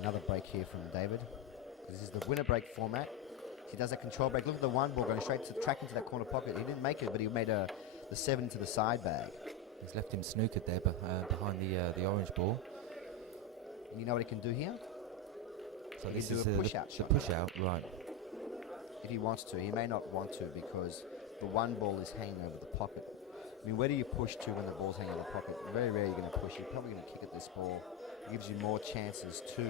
Another break here from David. This is the winner break format. He does that control break. Look at the one ball going straight to the track into that corner pocket. He didn't make it, but he made the 7 into the side bag. He's left him snookered there behind the orange ball. You know what he can do here? So he this can is do a push-out the shot. push-out, right. If he wants to. He may not want to because the one ball is hanging over the pocket. I mean, where do you push to when the ball's hanging over the pocket? Very rarely you're going to push. You're probably going to kick at this ball. It gives you more chances to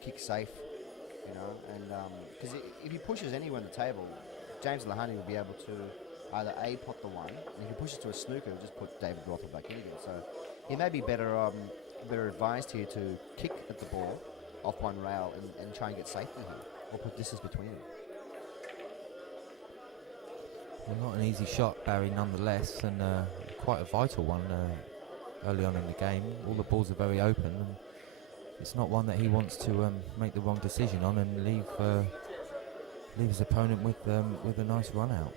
kick safe, you know. And because if he pushes anywhere on the table, James Delahunty will be able to either A, pot the one, and if he pushes to a snooker, he'll just put David Rothall back in again. So he may be better advised here to kick at the ball off one rail and try and get safe with him, or put distance between them. Well, not an easy shot, Barry, nonetheless, and quite a vital one early on in the game. All the balls are very open, and it's not one that he wants to make the wrong decision on and leave his opponent with a nice run out.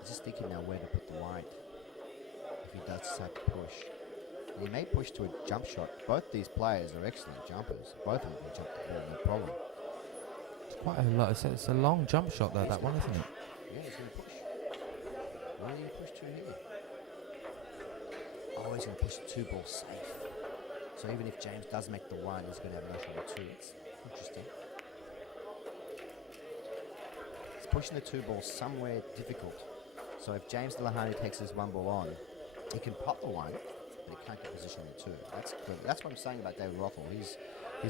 He's just thinking now where to put the white if he does decide to push. And he may push to a jump shot. Both these players are excellent jumpers. Both of them can jump the ball, no problem. It's quite a lot. It's a long jump shot though, that one, isn't it? Yeah, he's going to push. Why do you push to here? Oh, he's going to push the 2 ball safe. So even if James does make the 1, he's going to have a nice on the 2. It's interesting. He's pushing the 2 ball somewhere difficult. So if James Delahunty takes his 1 ball on, he can pop the 1, but he can't get position on the 2. That's good. That's what I'm saying about David Rothall. He's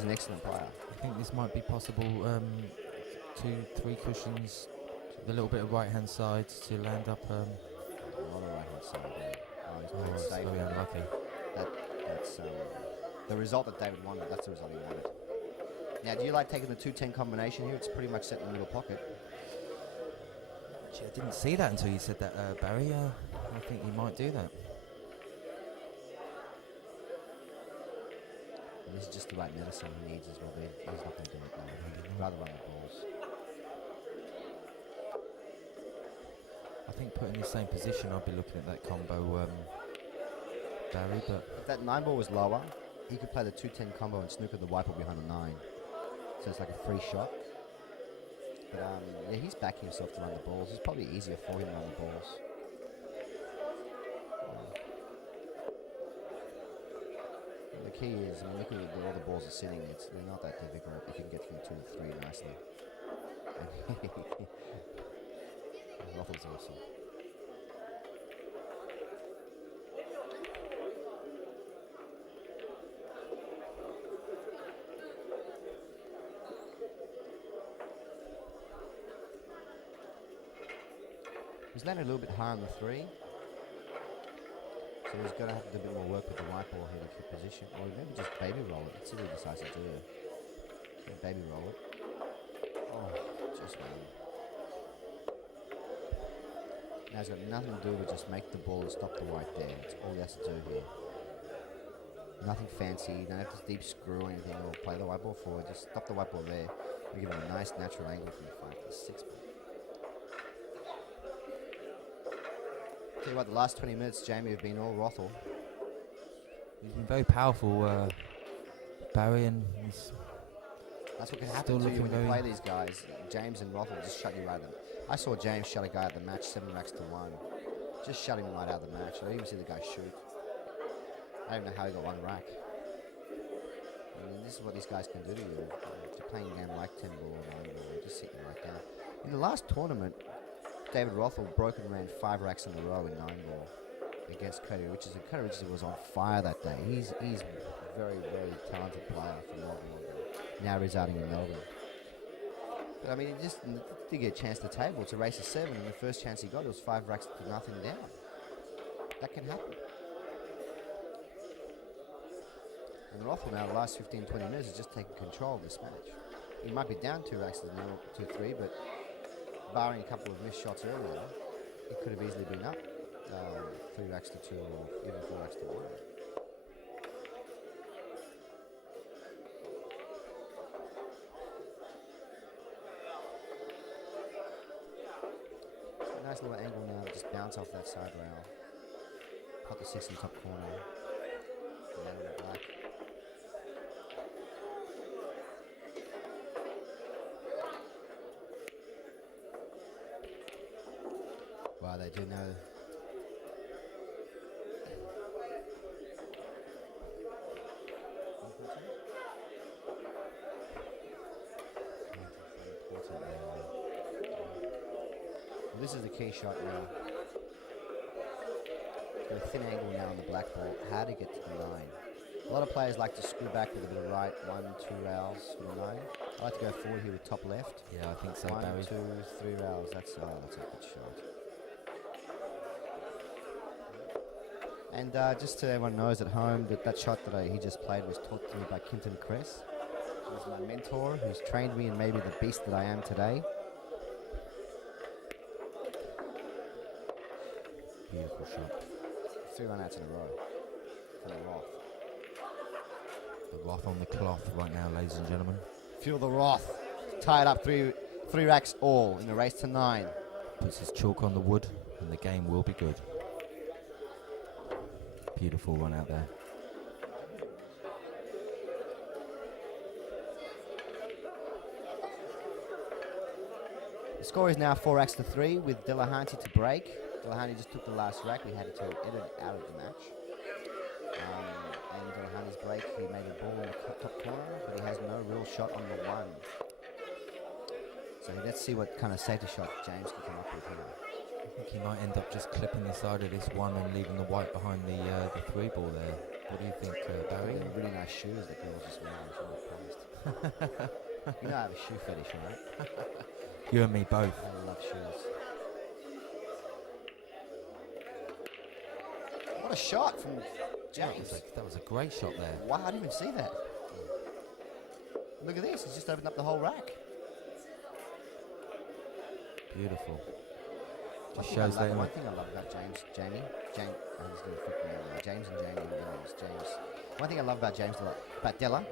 an excellent player. I think this might be possible. 2-3 cushions, the little bit of right hand side to land up. A lot of right hand side there. Oh, he's playing it's safe. very unlucky. That's the result that David wanted. That's the result he wanted. Now, do you like taking the 2-10 combination here? It's pretty much set in the middle pocket. Gee, I didn't see that until you said that, Barry. I think you might do that. And this is just the right medicine he needs as well. He's not going to do it now. He'd rather run the balls. I think put in the same position, I'd be looking at that combo, Barry. But if that 9 ball was lower, he could play the 2-10 combo and snooker the white ball behind the 9. So it's like a free shot. But yeah, he's backing himself to run the balls. It's probably easier for him to run the balls. And the key is, I mean, look at where all the balls are sitting. They're not that difficult. You can get from 2 to 3 nicely. Rothall's awesome. He's landed a little bit high on the 3. So he's going to have to do a bit more work with the white ball here to keep position. Or maybe just baby roll it. Let's see what he decides to do. Yeah, baby roll it. Oh, just one. Now he's got nothing to do but just make the ball and stop the white there. That's all he has to do here. Nothing fancy. You don't have to deep screw or anything or play the white ball forward. Just stop the white ball there. We give him a nice natural angle from the 5 to the 6 ball. Tell you what, the last 20 minutes, Jamie, have been all Rothall. he's been very powerful, Barry, and he's that's what can happen to you when you play these guys. James and Rothall just shut you right out. I saw James shut a guy out of the match 7 racks to 1. Just shut him right out of the match. I didn't even see the guy shoot. I don't know how he got 1 rack. I mean, this is what these guys can do to you. If you're playing a game like 10 ball or 9 ball, just sit them right down. In the last tournament, David Rothall broke and ran 5 racks in a row in 9 ball against Cody Richardson. Cody Richardson was on fire that day. He's a very, very talented player from Melbourne, now residing in Melbourne. But I mean, he just didn't get a chance to table to race a 7, and the first chance he got, it was 5 racks to nothing down. That can happen. And Rothall now, the last 15-20 minutes, is just taking control of this match. He might be down 2 racks to 2-3, but barring a couple of missed shots earlier, it could have easily been up 3 racks to 2 or even 4 racks to 1. Nice little angle now to just bounce off that side rail. Put the 6 in the top corner. And then in the black. Oh, they do know. Well, this is the key shot now. Got a thin angle now on the black ball. How to get to the 9. A lot of players like to screw back with a bit of right, 1, 2 rails for the 9. I like to go forward here with top left. Yeah, I think so, 1, Barry. 2, 3 rails. That's a good shot. And just so everyone knows at home, that shot that he just played was taught to me by Quinton Cress. He's my mentor, who's trained me and made me the beast that I am today. Beautiful shot. 3 run-outs in a row from Roth. The Roth on the cloth right now, ladies and gentlemen. Feel the Roth. Tied up 3 racks all in a race to 9. Puts his chalk on the wood, and the game will be good. Beautiful run out there. The score is now 4 racks to 3 with Delahunty to break. Delahunty just took the last rack. We had to edit out of the match. And Delahunty's break, he made a ball in the top corner, but he has no real shot on the 1. So let's see what kind of safety shot James can come up with here. I think he might end up just clipping the side of this 1 and leaving the white behind the 3 ball there. What do you think, Barry? They're really nice shoes that girls just wear. I should have promised. You know I have a shoe fetish, right? You and me both. I love shoes. What a shot from James. That was a great shot there. Wow, I didn't even see that. Look at this. He's just opened up the whole rack. Beautiful. One Just shows that. One thing I love about James, I'm just going to flip me over. James and Jamie, James. One thing I love about James, about Della,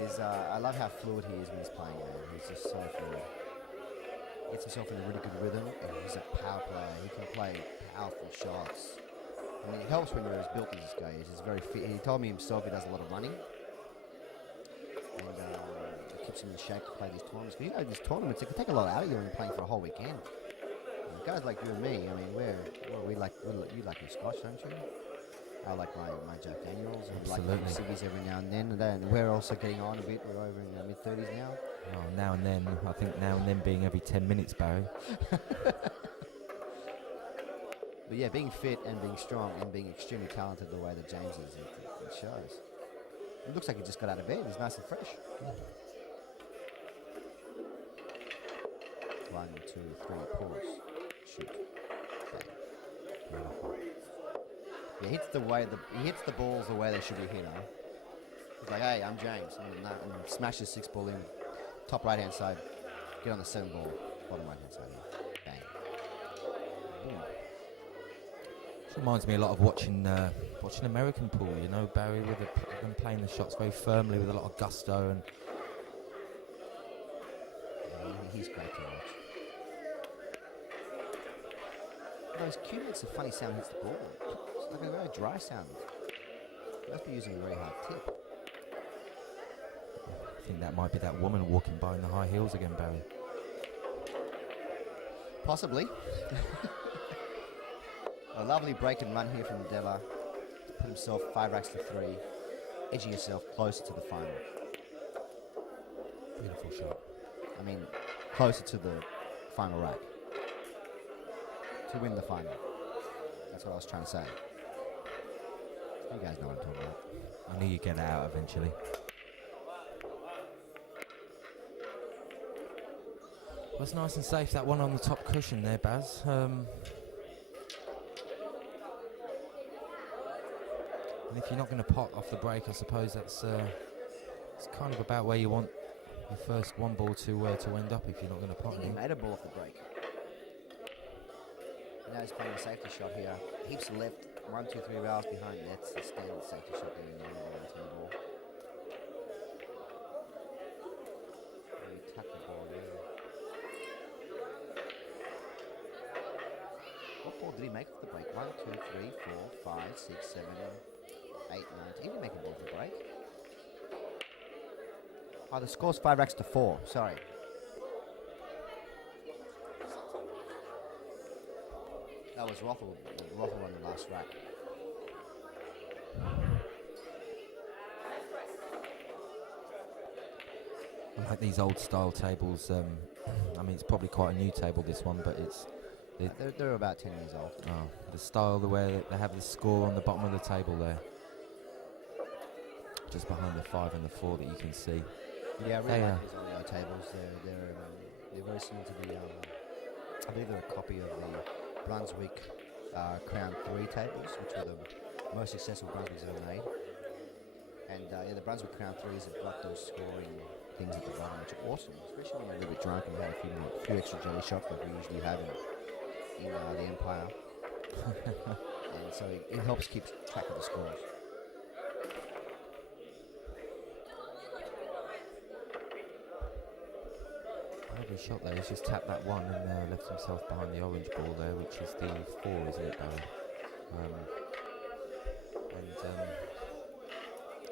is I love how fluid he is when he's playing. He's just so fluid. Gets himself in a really good rhythm, and he's a power player. He can play powerful shots. I mean, it helps when you're as built as this guy is. He's very fit. He told me himself he does a lot of running, and it keeps him in shape to play these tournaments. But you know, these tournaments, it can take a lot out of you when you're playing for a whole weekend. Guys like you and me, I mean, you like your scotch, don't you? I like my Jack Daniels, and like my ciggies every now and then. And we're also getting on a bit. We're over in our mid-30s now. Oh, now and then. I think now and then being every 10 minutes, Barry. But yeah, being fit and being strong and being extremely talented the way that James is, it shows. It looks like he just got out of bed. He's nice and fresh. Yeah. 1, 2, 3, pause. Shoot. Yeah, he hits the balls the way they should be hit. Huh? He's like, hey, I'm James, and smash the 6 ball in, top right hand side, get on the 7 ball, bottom right hand side here, bang. Boom. This reminds me a lot of watching American pool. You know, Barry with them playing the shots very firmly with a lot of gusto, and he's great to watch. Those cue makes a funny sound hits the ball. It's like a very dry sound. You must be using a very hard tip. I think that might be that woman walking by in the high heels again, Barry. Possibly. A lovely break and run here from Della to put himself 5 racks to 3, edging himself closer to the final. Beautiful shot. I mean, closer to the final rack. To win the final. That's what I was trying to say. You guys know what I'm talking about. I knew you'd get that out eventually. Well, it's nice and safe, that one on the top cushion there, Baz. And if you're not going to pot off the break, I suppose that's it's kind of about where you want your first 1 ball to end up if you're not going to pot. He made a ball off the break. Now he's playing a safety shot here. Heaps left, 1, 2, 3 rails behind. That's the standard safety shot there in the ball. And you tuck the ball there. What ball did he make off the break? 1, 2, 3, 4, 5, 6, 7, 8, 9. He didn't make a ball off the break. Oh, the score's 5 racks to 4. Sorry. That was Rothall on the last rack. I like these old style tables. I mean, it's probably quite a new table, this one, but it's... They're about 10 years old. Oh, the style, the way that they have the score on the bottom of the table there. Just behind the 5 and the 4 that you can see. Yeah, I really like these audio tables. They're very similar to the... I believe they're a copy of the Brunswick Crown 3 tables, which were the most successful Brunswicks ever made. And the Brunswick Crown 3s have got those scoring things at the bottom, which are awesome, especially when you're a little bit drunk and you had a few extra jelly shots like we usually have in the Empire. And so it helps keep track of the scores. Lovely shot there. He's just tapped that one and left himself behind the orange ball there, which is the 4, isn't it, Barry?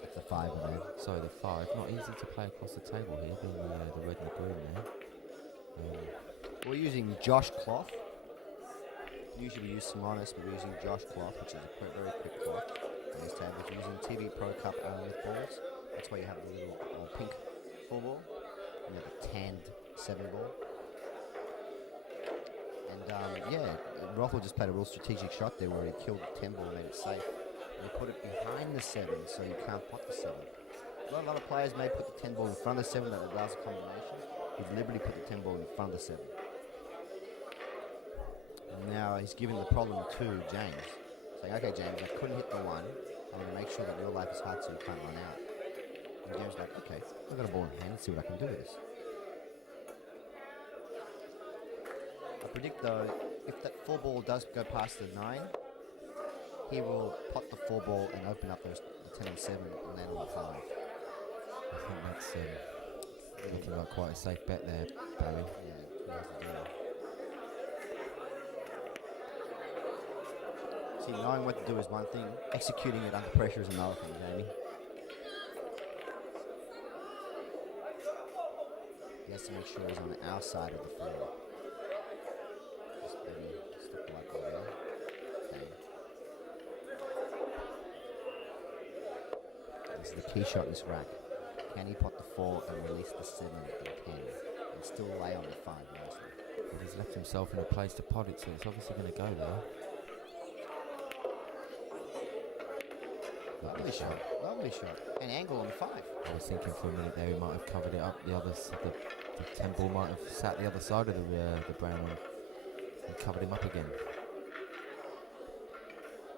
That's the 5, I mean. Sorry, the 5. Not easy to play across the table here, being the red and the green there. We're using Josh Cloth. Usually we use Simonis, but we're using Josh Cloth, which is a very quick cloth on this table. We're using TV Pro Cup with balls. That's why you have the little pink 4 ball. And you have a tanned 7 ball. And Rothall just played a real strategic shot there where he killed the 10 ball and made it safe. And he put it behind the 7 so you can't pot the 7. A lot of other players may put the 10 ball in front of the 7 that allows a combination. He deliberately put the 10 ball in front of the 7. And now he's giving the problem to James. Saying, okay James, I couldn't hit the 1. I'm going to make sure that your life is hard so you can't run out. And James is like, okay, I've got a ball in hand, let's see what I can do with this. I predict though, if that 4 ball does go past the 9, he will pot the 4 ball and open up the 10 and 7 and land on the 5. I think that's looking like quite a safe bet there, Barry. Yeah, he has to do it. See, knowing what to do is one thing, executing it under pressure is another thing, Jamie. He has to make sure he's on our side of the field. Just maybe step like over there. Okay. This is the key shot in this rack. Can he pot the 4 and release the 7 and 10 and still lay on the 5 nicely? But he's left himself in a place to pot it, so it's obviously going to go there. Lovely shot, lovely shot. And angle on the 5. I was thinking for a minute there he might have covered it up. The 10 ball might have sat the other side of the brown and covered him up again.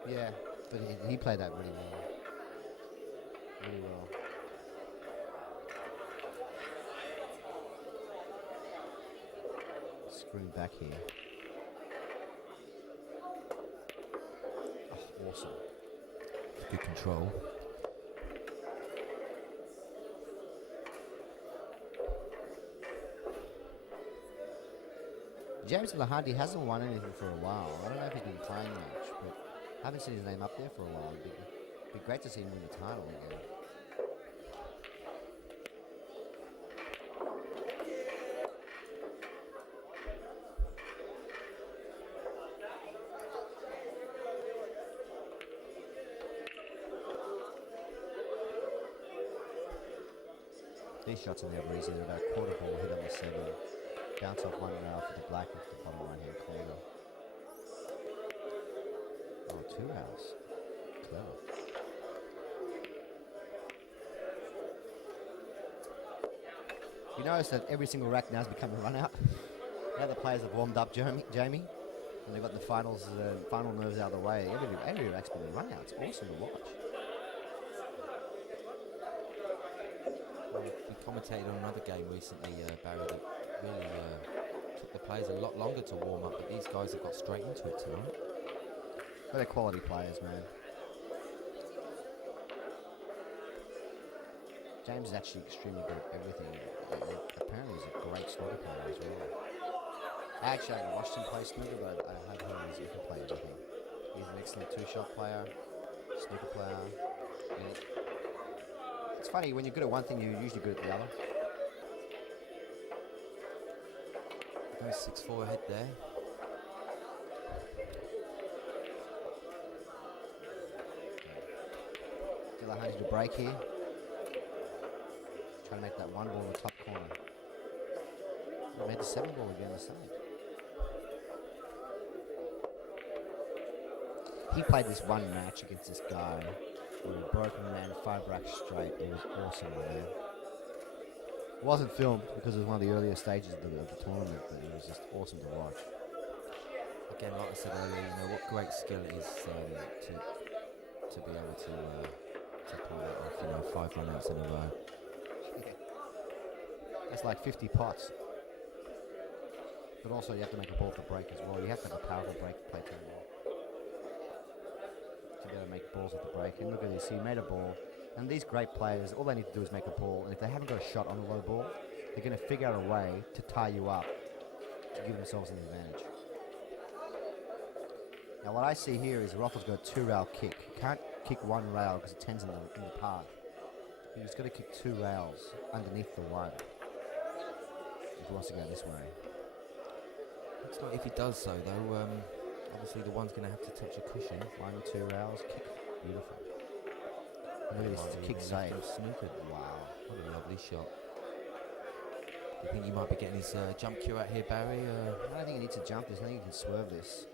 Yeah, but he played that really well. Really well. Screwing back here. Oh, awesome. Good control. James Delahunty hasn't won anything for a while. I don't know if he's been playing much, but I haven't seen his name up there for a while. It'd be great to see him win the title again. These shots are never easy. They're about a quarter ball hit on the 7. Bounce off one rail for the black off the bottom right hand corner. Oh, 2 rails. Clever. You notice that every single rack now has become a run out. Now the players have warmed up, Jamie, and they've got the final nerves out of the way. Every rack's been a run out. It's awesome to watch. We commentated on another game recently, Barry, that really took the players a lot longer to warm up, but these guys have got straight into it tonight. But they're quality players, man. James is actually extremely good at everything. Apparently he's a great snooker player as well. I actually haven't watched him play snooker, but I have heard he can play everything. He's an excellent 2-shot player, snooker player. Yeah. It's funny, when you're good at one thing, you're usually good at the other. Goes 6-4 ahead there. Delahunty to break here. Trying to make that one ball in the top corner. He made the 7 ball again the same. He played this one match against this guy. He broke him around 5 racks straight. It was awesome, man. It wasn't filmed because it was one of the earlier stages of the tournament, but it was just awesome to watch. Again, like I said earlier, you know what great skill it is to be able to pull that off. You know, 5 run-outs in a row. That's like 50 pots. But also you have to make a ball to break as well. You have to have a powerful break to play too well. To be able to make balls at the break. And look at this, he made a ball. And these great players, all they need to do is make a ball. And if they haven't got a shot on the low ball, they're going to figure out a way to tie you up to give themselves an advantage. Now what I see here is Rothall's got a 2-rail kick. He can't kick 1 rail because it tends in the path. He's got to kick 2 rails underneath the 1 if he wants to go this way. Looks like if he does so, though, obviously the 1's going to have to touch a cushion. 1 or 2 rails, kick. Beautiful. Look at this, it's a kick save. Snookered. Wow. What a lovely shot. Do you think he might be getting his jump cue out here, Barry? I don't think he needs to jump this. I think he can swerve this.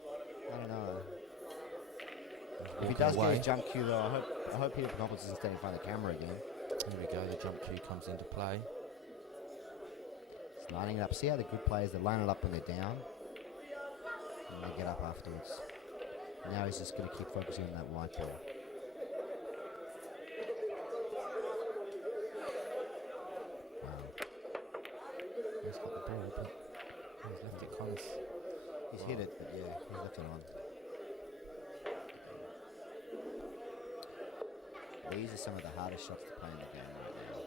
I don't know. If he does get his jump cue, though, I hope Peter Panopoulos isn't standing in front of the camera again. Here we go, the jump cue comes into play. He's lining it up. See how the good players, they line it up when they're down, and they get up afterwards. Now he's just going to keep focusing on that white ball. Wow. He's got the ball, but he's left it kind of... He's hit it, but yeah, he's left it on. These are some of the hardest shots to play in the game right now.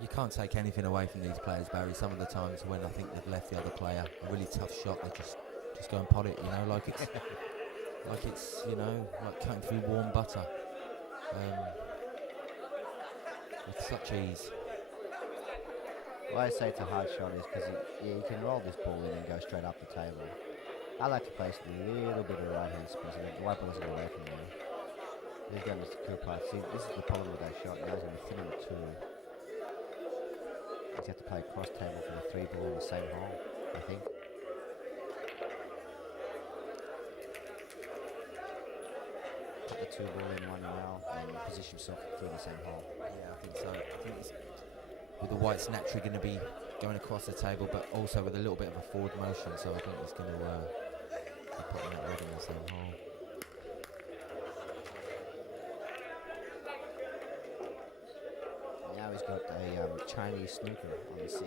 You can't take anything away from these players, Barry. Some of the times when I think they've left the other player a really tough shot, they just go and pot it, you know, like it's you know, like cutting through warm butter, with such ease. Why I say it's a hard shot is because you can roll this ball in and go straight up the table. I like to place a little bit of right hand spin so the white ball doesn't go away from there. He's going to cool part. See, this is the problem with that shot. Now he's going to thin on the 2. He's have to play cross table for the 3 ball in the same hole, I think. Put the 2 ball in 1 rail and position himself through the same hole. Yeah, I think so. I think it's, with the white's naturally going to be going across the table, but also with a little bit of a forward motion, so I think he's going to be putting that red in the same hole. Now he's got a Chinese snooker on the 6.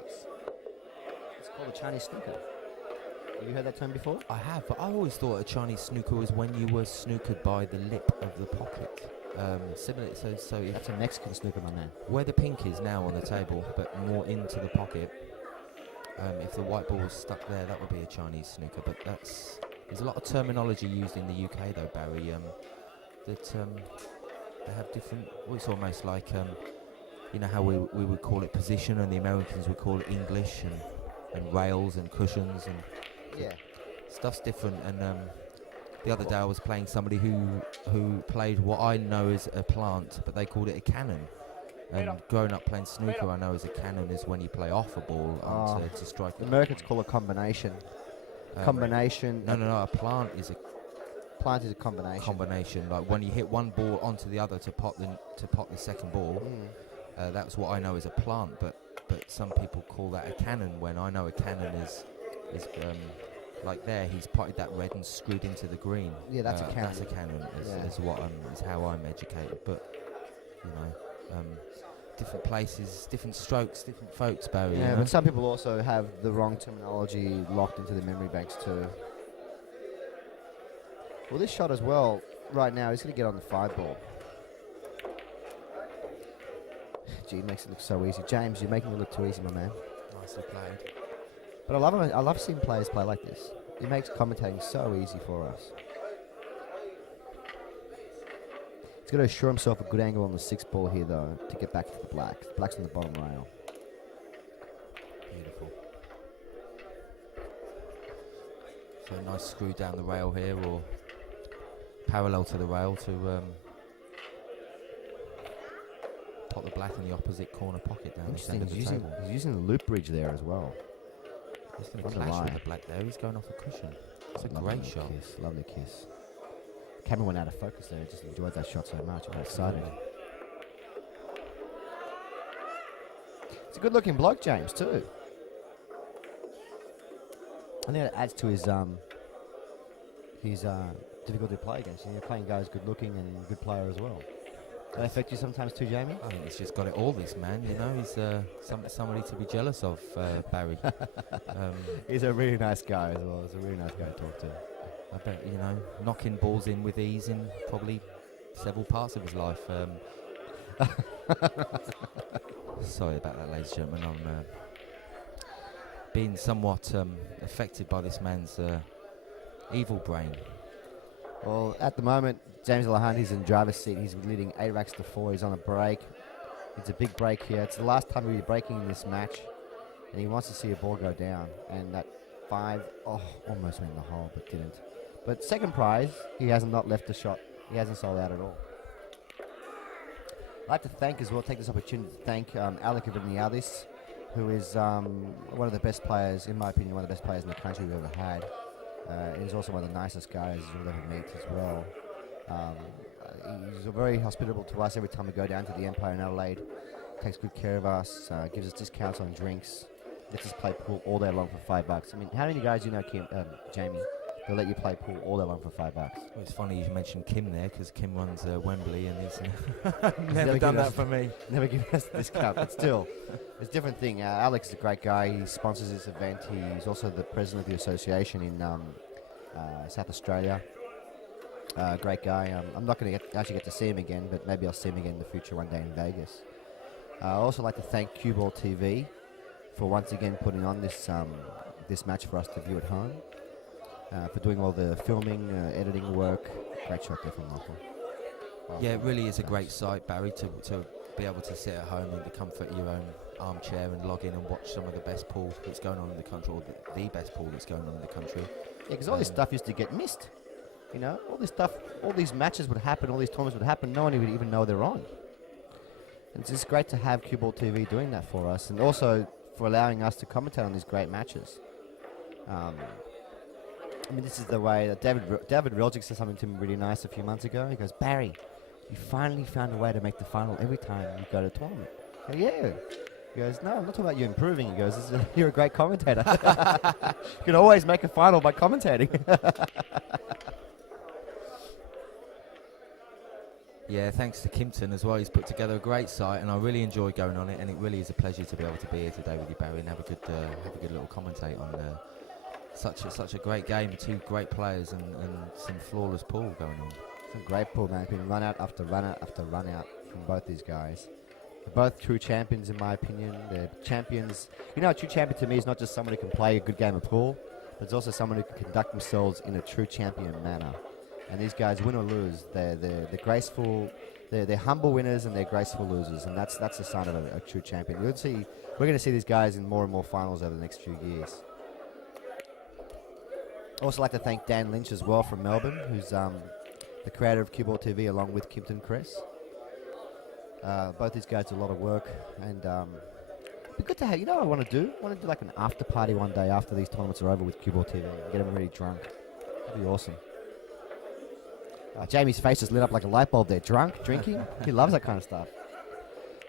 It's called a Chinese snooker. Have you heard that term before? I have, but I always thought a Chinese snooker was when you were snookered by the lip of the pocket. Similar, so if that's a Mexican snooker, my man. Where the pink is now on the table, but more into the pocket. If the white ball was stuck there, that would be a Chinese snooker. But there's a lot of terminology used in the UK, though, Barry. That they have different. Well, it's almost like you know how we would call it position, and the Americans would call it English, and rails and cushions and yeah, stuff's different. And the other day I was playing somebody who played what I know as a plant, but they called it a cannon. And growing up playing snooker, I know as a cannon is when you play off a ball to strike. The Americans call it combination. Combination. No. A plant is a combination. Combination, like when you hit one ball onto the other to pot the second ball. That's what I know as a plant, but some people call that a cannon. When I know a cannon is like there, he's potted that red and screwed into the green. Yeah, that's a cannon. That's a cannon. Is how I'm educated. But you know, different places, different strokes, different folks, Barry. Yeah, but some people also have the wrong terminology locked into their memory banks too. Well, this shot as well. Right now, he's going to get on the 5 ball. Gee, it makes it look so easy. James, you're making it look too easy, my man. Nicely played. But I love seeing players play like this. It makes commentating so easy for us. He's got to assure himself a good angle on the 6 ball here, though, to get back to the black. The black's on the bottom rail. Beautiful. So a nice screw down the rail here, or parallel to the rail to pop the black in the opposite corner pocket down this end of the table. He's using the loop bridge there as well. He's going to clash with the black there. He's going off a cushion. It's a great shot. Lovely kiss. Camera went out of focus there. I just enjoyed that shot so much. I got excited. It's a good-looking bloke, James, too. I think it adds to his difficulty to play against. You're playing guys good-looking and good player as well. Does that affect you sometimes too, Jamie? I think he's just got it all, this man. You know, he's somebody to be jealous of, Barry. He's a really nice guy as well. He's a really nice guy to talk to. I bet, you know, knocking balls in with ease in probably several parts of his life. Sorry about that, ladies and gentlemen. I'm being somewhat affected by this man's evil brain. Well, at the moment, James Delahunty's in driver's seat. He's leading 8 racks to 4. He's on a break. It's a big break here. It's the last time he'll be breaking in this match, and he wants to see a ball go down. And that 5, almost went in the hole, but didn't. But second prize, he hasn't not left a shot. He hasn't sold out at all. I'd like to thank as well, take this opportunity to thank Alec Avinialis, who is one of the best players, in my opinion, one of the best players in the country we've ever had. He's also one of the nicest guys you'll ever meet as well. He's very hospitable to us every time we go down to the Empire in Adelaide. Takes good care of us, gives us discounts on drinks, lets us play pool all day long for $5. I mean, how many guys do you know, Jamie? They'll let you play pool all day long for $5. Well, it's funny you mentioned Kim there, because Kim runs Wembley and he's never done that for me. Never given us a discount, but still, it's a different thing. Alex is a great guy. He sponsors this event. He's also the president of the association in South Australia. Great guy. I'm not going to actually get to see him again, but maybe I'll see him again in the future one day in Vegas. I also like to thank Cue Ball TV for once again putting on this match for us to view at home. For doing all the filming, editing work. Great shot there from Rothall. Yeah, it really is a great site, Barry, to be able to sit at home in the comfort of your own armchair and log in and watch some of the best pool that's going on in the country, or the best pool that's going on in the country. Yeah, because all this stuff used to get missed. You know, all this stuff, all these matches would happen, all these tournaments would happen, no one would even know they're on. And it's just great to have Cue Ball TV doing that for us, and also for allowing us to commentate on these great matches. I mean, this is the way that David Reljic said something to me really nice a few months ago. He goes, Barry, you finally found a way to make the final every time you go to a tournament. I go, yeah. He goes, no, I'm not talking about you improving. He goes, you're a great commentator. You can always make a final by commentating. Yeah, thanks to Kimpton as well. He's put together a great site, and I really enjoy going on it. And it really is a pleasure to be able to be here today with you, Barry, and have a good little commentate on such a great game. 2 great players and some flawless pool going on. Some great pool, man. It's been run out after run out after run out from both these guys. They're both true champions, in my opinion. They're champions. You know, a true champion to me is not just someone who can play a good game of pool, but it's also someone who can conduct themselves in a true champion manner. And these guys, win or lose, they're graceful. They're humble winners and they're graceful losers, and that's the sign of a true champion. We're going to see these guys in more and more finals over the next few years. Also like to thank Dan Lynch as well from Melbourne, who's the creator of Cue Ball TV along with Kimpton Cress. Both these guys do a lot of work, and it'd be good to have, you know what I want to do? I want to do like an after party one day after these tournaments are over with Cue Ball TV and get them really drunk. That'd be awesome. Jamie's face just lit up like a light bulb there. Drunk, drinking, he loves that kind of stuff.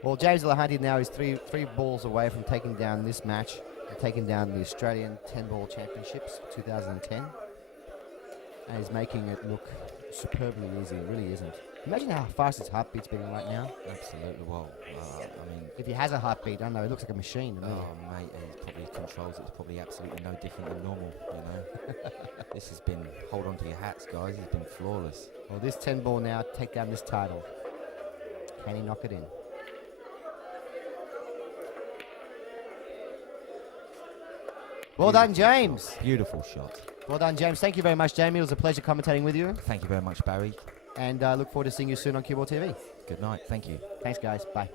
Well, James Delahunty now is three balls away from taking down this match, and taking down the Australian 10-ball championships 2010. And he's making it look superbly easy. It really isn't. Imagine how fast his heartbeat's beating right now. Absolutely. Well, I mean, if he has a heartbeat, I don't know, it looks like a machine to me. Oh, mate, he probably controls it. It's probably absolutely no different than normal, you know. This has been, hold on to your hats, guys. He's been flawless. Well, this 10-ball now, take down this title. Can he knock it in? Well done, James. Beautiful shot. Well done, James. Thank you very much, Jamie. It was a pleasure commentating with you. Thank you very much, Barry. And look forward to seeing you soon on Cue Ball TV. Good night. Thank you. Thanks, guys. Bye.